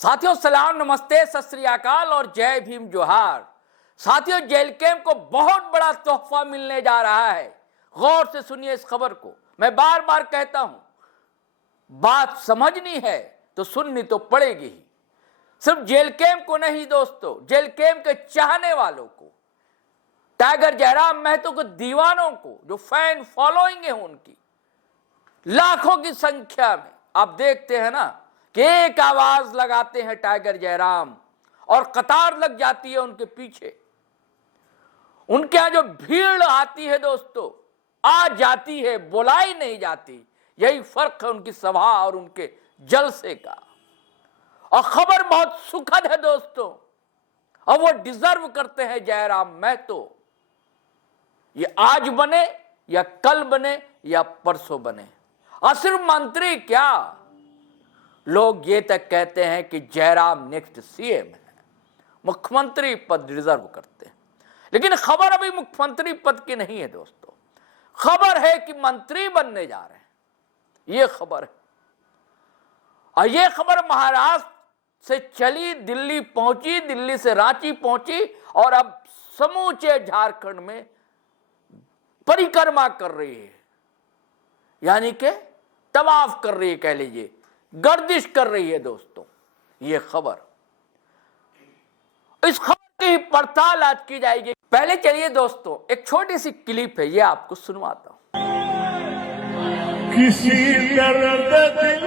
साथियों सलाम, नमस्ते, सत श्री अकाल और जय भीम जोहार। साथियों, जेल कैंप को बहुत बड़ा तोहफा मिलने जा रहा है। गौर से सुनिए इस खबर को। मैं बार बार कहता हूं, बात समझनी है तो सुननी तो पड़ेगी ही। सिर्फ जेल कैंप को नहीं दोस्तों, जेल कैंप के चाहने वालों को, टाइगर जयराम महतो के दीवानों को, जो फैन फॉलोइंग है उनकी लाखों की संख्या में, आप देखते हैं ना कि एक आवाज लगाते हैं टाइगर जयराम और कतार लग जाती है उनके पीछे। उनके यहां जो भीड़ आती है दोस्तों, आ जाती है, बुलाई नहीं जाती। यही फर्क है उनकी सभा और उनके जलसे का। और खबर बहुत सुखद है दोस्तों, और वो डिजर्व करते हैं जयराम महतो। ये आज बने या कल बने या परसों बने। और सिर्फ मंत्री क्या, लोग ये तक कहते हैं कि जयराम नेक्स्ट सीएम है, मुख्यमंत्री पद रिजर्व करते हैं। लेकिन खबर अभी मुख्यमंत्री पद की नहीं है दोस्तों, खबर है कि मंत्री बनने जा रहे हैं, ये खबर है। और ये खबर महाराष्ट्र से चली, दिल्ली पहुंची, दिल्ली से रांची पहुंची और अब समूचे झारखंड में परिक्रमा कर रही है, यानी कि तवाफ कर रही है, कह लीजिए गर्दिश कर रही है दोस्तों ये खबर। इस खबर की पड़ताल आज की जाएगी। पहले चलिए दोस्तों एक छोटी सी क्लिप है, ये आपको सुनवाता हूं। किसी दर्द दिल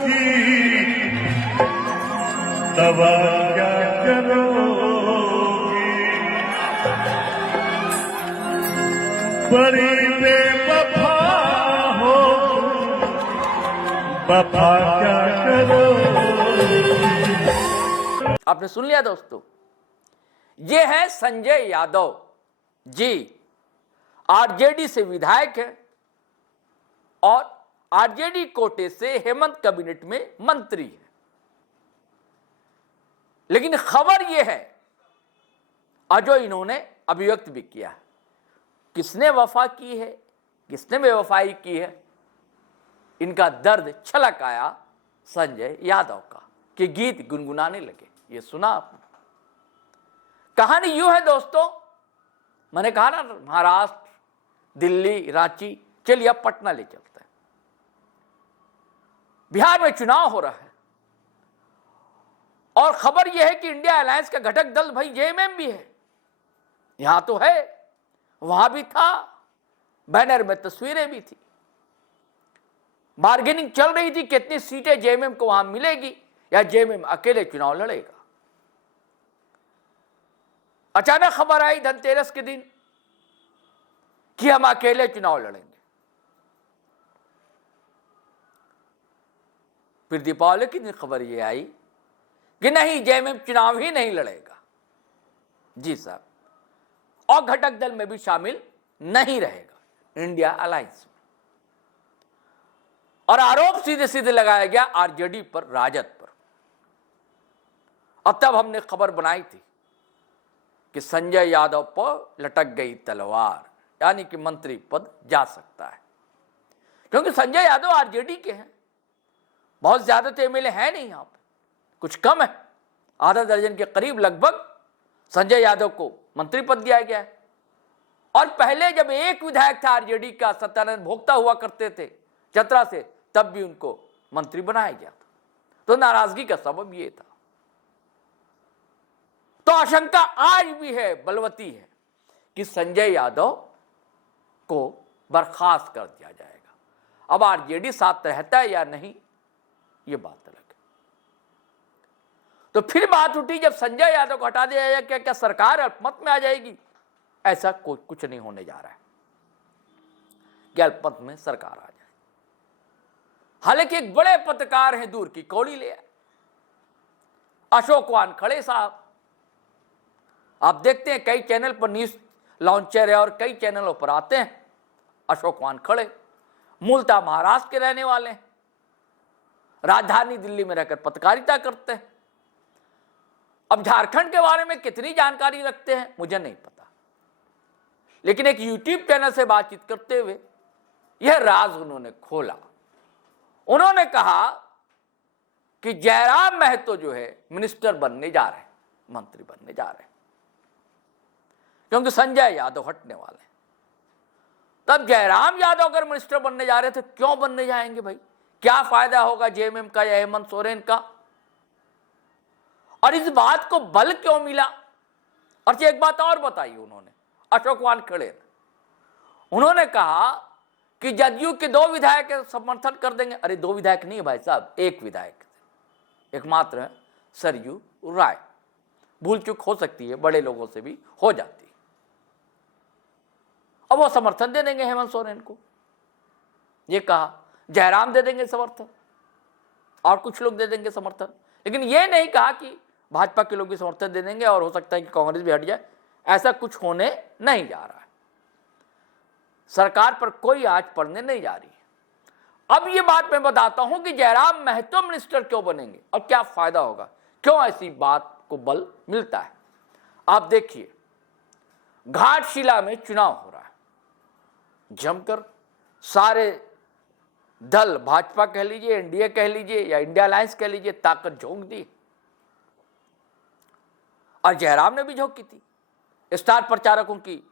की दवा क्या करोगी, बड़ी बेवफा हो, वफा क्या करोगी। आपने सुन लिया दोस्तों, ये है संजय यादव जी, आरजेडी से विधायक है और आरजेडी कोटे से हेमंत कैबिनेट में मंत्री है। लेकिन खबर यह है, और जो इन्होंने अभिव्यक्त भी किया है, किसने वफा की है, किसने बेवफाई की है, इनका दर्द छलक आया संजय यादव का कि गीत गुनगुनाने लगे। ये सुना आपने। कहानी यूं है दोस्तों, मैंने कहा ना महाराष्ट्र, दिल्ली, रांची, चलिए अब पटना ले चलते हैं। बिहार में चुनाव हो रहा है और खबर यह है कि इंडिया अलायंस का घटक दल भाई जेएमएम भी है, यहां तो है, वहां भी था, बैनर में तस्वीरें भी थी, बार्गेनिंग चल रही थी कितनी सीटें जेएमएम को वहां मिलेगी या जेएमएम अकेले चुनाव लड़ेगा। अचानक खबर आई धनतेरस के दिन कि हम अकेले चुनाव लड़ेंगे। फिर दीपावली के दिन खबर यह आई कि नहीं, जेएमएम चुनाव ही नहीं लड़ेगा जी साहब, और घटक दल में भी शामिल नहीं रहेगा इंडिया अलायंस में। और आरोप सीधे सीधे लगाया गया आरजेडी पर, राजद पर। और तब हमने खबर बनाई थी कि संजय यादव पर लटक गई तलवार, यानी कि मंत्री पद जा सकता है, क्योंकि संजय यादव आरजेडी के हैं, बहुत ज्यादा तो एमएलए है नहीं, यहां पर कुछ कम है, आधा दर्जन के करीब लगभग संजय यादव को मंत्री पद दिया गया है। और पहले जब एक विधायक था आरजेडी का, सत्यानंद भोक्ता हुआ करते थे चतरा से, तब भी उनको मंत्री बनाया गया था। तो नाराजगी का सबब यह था। तो आशंका आज भी है, बलवती है, कि संजय यादव को बर्खास्त कर दिया जाएगा। अब आरजेडी साथ रहता है या नहीं, यह बात अलग है। तो फिर बात उठी, जब संजय यादव को हटा दिया जाएगा, क्या सरकार अल्पमत में आ जाएगी? ऐसा कुछ नहीं होने जा रहा है कि अल्पमत में सरकार आ जाए। हालांकि एक बड़े पत्रकार हैं, दूर की कौड़ी ले आए, अशोक वानखड़े साहब। आप देखते हैं कई चैनल पर न्यूज लॉन्चर है और कई चैनलों पर आते हैं अशोक वानखड़े, मूलतः महाराष्ट्र के रहने वाले हैं, राजधानी दिल्ली में रहकर पत्रकारिता करते हैं। अब झारखंड के बारे में कितनी जानकारी रखते हैं मुझे नहीं पता, लेकिन एक यूट्यूब चैनल से बातचीत करते हुए यह राज उन्होंने खोला। उन्होंने कहा कि जयराम महतो जो है मिनिस्टर बनने जा रहे हैं, मंत्री बनने जा रहे हैं, क्योंकि संजय यादव हटने वाले हैं। तब जयराम यादव अगर मिनिस्टर बनने जा रहे थे, क्यों बनने जाएंगे भाई? क्या फायदा होगा जेएमएम का या हेमंत सोरेन का? और इस बात को बल क्यों मिला? और एक बात और बताई उन्होंने, अशोक वानखेड़े ने, उन्होंने कहा कि जदयू के 2 विधायक समर्थन कर देंगे। अरे 2 विधायक नहीं है भाई साहब, 1 विधायक एकमात्र है, सरयू राय। भूल चूक हो सकती है, बड़े लोगों से भी हो जाती है। अब वो समर्थन दे देंगे हेमंत सोरेन को, ये कहा। जयराम दे देंगे समर्थन और कुछ लोग दे देंगे समर्थन, लेकिन ये नहीं कहा कि भाजपा के लोग भी समर्थन दे देंगे और हो सकता है कि कांग्रेस भी हट जाए। ऐसा कुछ होने नहीं जा रहा है। सरकार पर कोई आंच पड़ने नहीं जा रही है। अब ये बात मैं बताता हूं कि जयराम महतो मिनिस्टर क्यों बनेंगे और क्या फायदा होगा, क्यों ऐसी बात को बल मिलता है। आप देखिए, घाटशिला में चुनाव हो रहा है, जमकर सारे दल, भाजपा कह लीजिए, एनडीए कह लीजिए या इंडिया अलायंस कह लीजिए, ताकत झोंक दी और जयराम ने भी झोंकी थी। स्टार प्रचारकों की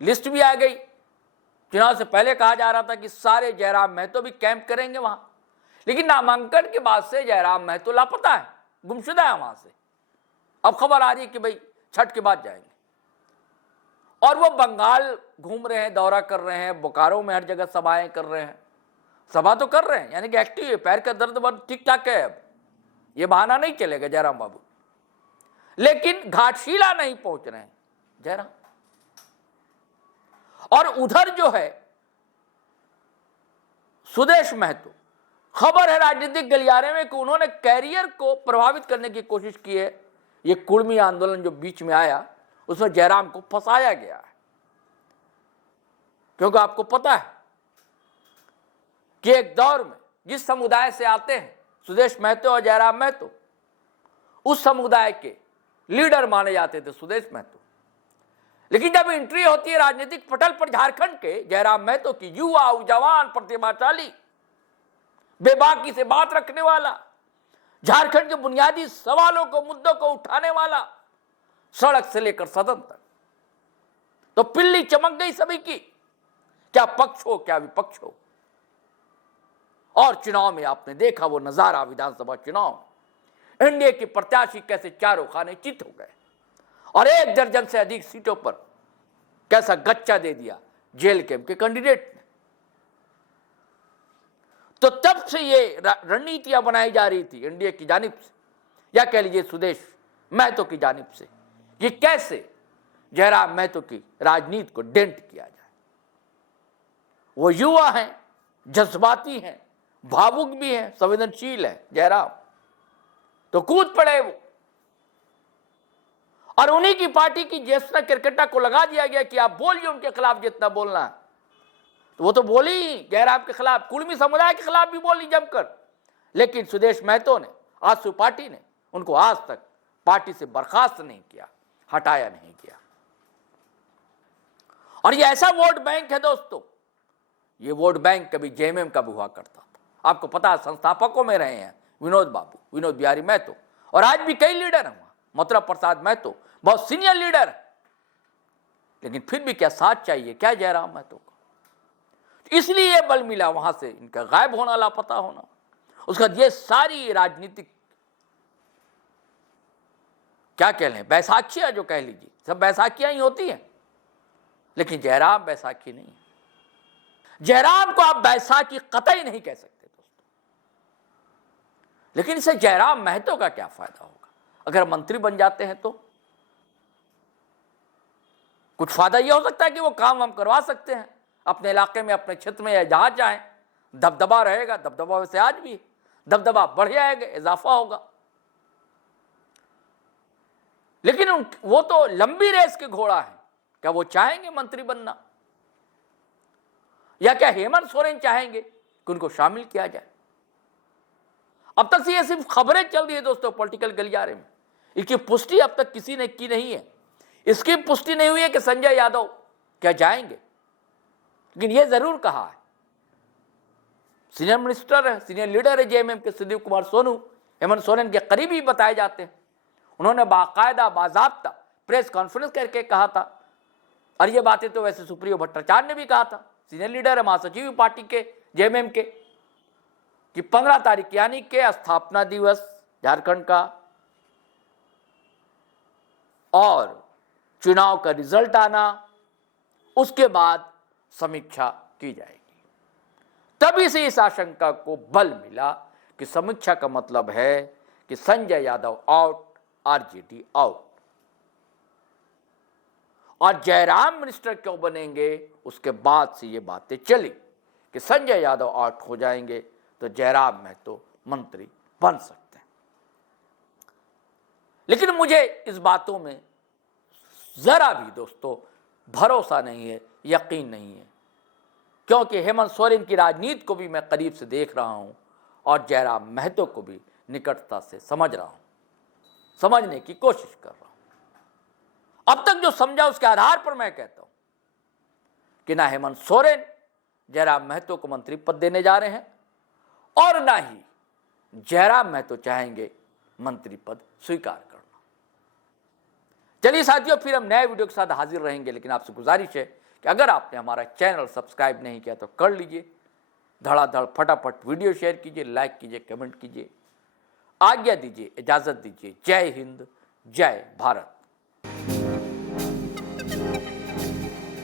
लिस्ट भी आ गई। चुनाव से पहले कहा जा रहा था कि सारे जयराम महतो भी कैंप करेंगे वहां, लेकिन नामांकन के बाद से जयराम महतो लापता है, गुमशुदा है वहां से। अब खबर आ रही है कि भाई छठ के बाद जाएंगे और वो बंगाल घूम रहे हैं, दौरा कर रहे हैं, बोकारो में हर जगह सभाएं कर रहे हैं। सभा तो कर रहे हैं, यानी कि एक्टिव है, पैर का दर्द ठीक ठाक है। अब ये बहाना नहीं चलेगा जयराम बाबू, लेकिन घाटशिला नहीं पहुंच रहे हैं जयराम। और उधर जो है सुदेश महतो, खबर है राजनीतिक गलियारे में कि उन्होंने कैरियर को प्रभावित करने की कोशिश की है। ये कुर्मी आंदोलन जो बीच में आया, उसमें जयराम को फंसाया गया है, क्योंकि आपको पता है कि एक दौर में जिस समुदाय से आते हैं सुदेश महतो और जयराम महतो, उस समुदाय के लीडर माने जाते थे सुदेश महतो। लेकिन जब एंट्री होती है राजनीतिक पटल पर झारखंड के जयराम महतो की, युवा, जवान, प्रतिभाशाली, बेबाकी से बात रखने वाला, झारखंड के बुनियादी सवालों को, मुद्दों को उठाने वाला, सड़क से लेकर सदन तक, तो पिल्ली चमक गई सभी की, क्या पक्ष हो क्या विपक्ष हो। और चुनाव में आपने देखा वो नजारा, विधानसभा चुनाव, एनडीए के प्रत्याशी कैसे चारों खाने चित हो गए और 1 दर्जन से अधिक सीटों पर कैसा गच्चा दे दिया जेल कैंप के कैंडिडेट ने। तो तब से ये रणनीतियां बनाई जा रही थी एनडीए की जानिब से, या कह लीजिए सुदेश महतो की जानिब से, कि कैसे जयराम महतो की राजनीति को डेंट किया जाए। वो युवा हैं, जज्बाती हैं, भावुक भी हैं, संवेदनशील है जयराम, तो कूद पड़े वो। और उन्हीं की पार्टी की ज्येष्ठता क्रिकेटा को लगा दिया गया कि आप बोलिए उनके खिलाफ जितना बोलना है। तो वो तो बोली ही जयराम के खिलाफ, कुर्मी समुदाय के खिलाफ भी बोली जमकर, लेकिन सुदेश महतो ने, आजसू पार्टी ने उनको आज तक पार्टी से बर्खास्त नहीं किया, हटाया नहीं किया। और ये ऐसा वोट बैंक है दोस्तों, ये वोट बैंक कभी जेएमएम का भी हुआ करता था। आपको पता है, संस्थापकों में रहे हैं विनोद बाबू, विनोद बिहारी महतो, और आज भी कई लीडर हैं वहां। मथुरा प्रसाद महतो बहुत सीनियर लीडर, लेकिन फिर भी क्या साथ चाहिए क्या जयराम महतो को। इसलिए ये बल मिला वहां से, इनका गायब होना, लापता होना। उसका ये सारी राजनीतिक क्या कह लें, बैसाखियां जो कह लीजिए, सब बैसाखियां ही होती हैं, लेकिन जयराम बैसाखी नहीं है। जयराम को आप बैसाखी कतई नहीं कह सकते दोस्तों। लेकिन इससे जयराम महतो का क्या फायदा होगा अगर मंत्री बन जाते हैं तो? कुछ फायदा यह हो सकता है कि वो काम हम करवा सकते हैं अपने इलाके में, अपने क्षेत्र में, या जहां चाहें। दबदबा रहेगा, दबदबा वैसे आज भी, दबदबा बढ़ जाएगा, इजाफा होगा। लेकिन वो तो लंबी रेस के घोड़ा है। क्या वो चाहेंगे मंत्री बनना, या क्या हेमंत सोरेन चाहेंगे कि उनको शामिल किया जाए? अब तक से ये सिर्फ खबरें चल रही है दोस्तों पॉलिटिकल गलियारे में, इसकी पुष्टि अब तक किसी ने की नहीं है। इसकी पुष्टि नहीं हुई है कि संजय यादव क्या जाएंगे, लेकिन यह जरूर कहा है, सीनियर मिनिस्टर है, सीनियर लीडर है जेएमएम के सुदीप कुमार सोनू, हेमंत सोरेन के करीबी बताए जाते हैं। उन्होंने बाकायदा बाजाब्ता प्रेस कॉन्फ्रेंस करके कहा था, और ये बातें तो वैसे सुप्रियो भट्टाचार्य ने भी कहा था, सीनियर लीडर है, महासचिव पार्टी के जेएमएम के, कि 15 तारीख यानी के स्थापना दिवस झारखंड का और चुनाव का रिजल्ट आना, उसके बाद समीक्षा की जाएगी। तभी से इस आशंका को बल मिला कि समीक्षा का मतलब है कि Sanjay Yadav out, RJD out. और जयराम मिनिस्टर क्यों बनेंगे, उसके बाद से ये बातें चली कि संजय यादव आउट हो जाएंगे तो जयराम महतो मंत्री बन सकते हैं। लेकिन मुझे इस बातों में जरा भी दोस्तों भरोसा नहीं है, यकीन नहीं है, क्योंकि हेमंत सोरेन की राजनीति को भी मैं करीब से देख रहा हूं और जयराम महतो को भी निकटता से समझ रहा हूं, समझने की कोशिश कर रहा हूं। अब तक जो समझा उसके आधार पर मैं कहता हूं कि ना हेमंत सोरेन जयराम महतो को मंत्री पद देने जा रहे हैं और ना ही जयराम महतो चाहेंगे मंत्री पद स्वीकार करना। चलिए साथियों, फिर हम नए वीडियो के साथ हाजिर रहेंगे, लेकिन आपसे गुजारिश है कि अगर आपने हमारा चैनल सब्सक्राइब नहीं किया तो कर लीजिए, धड़ाधड़ फटाफट वीडियो शेयर कीजिए, लाइक कीजिए, कमेंट कीजिए। आज्ञा दीजिए, इजाजत दीजिए। जय हिंद, जय भारत।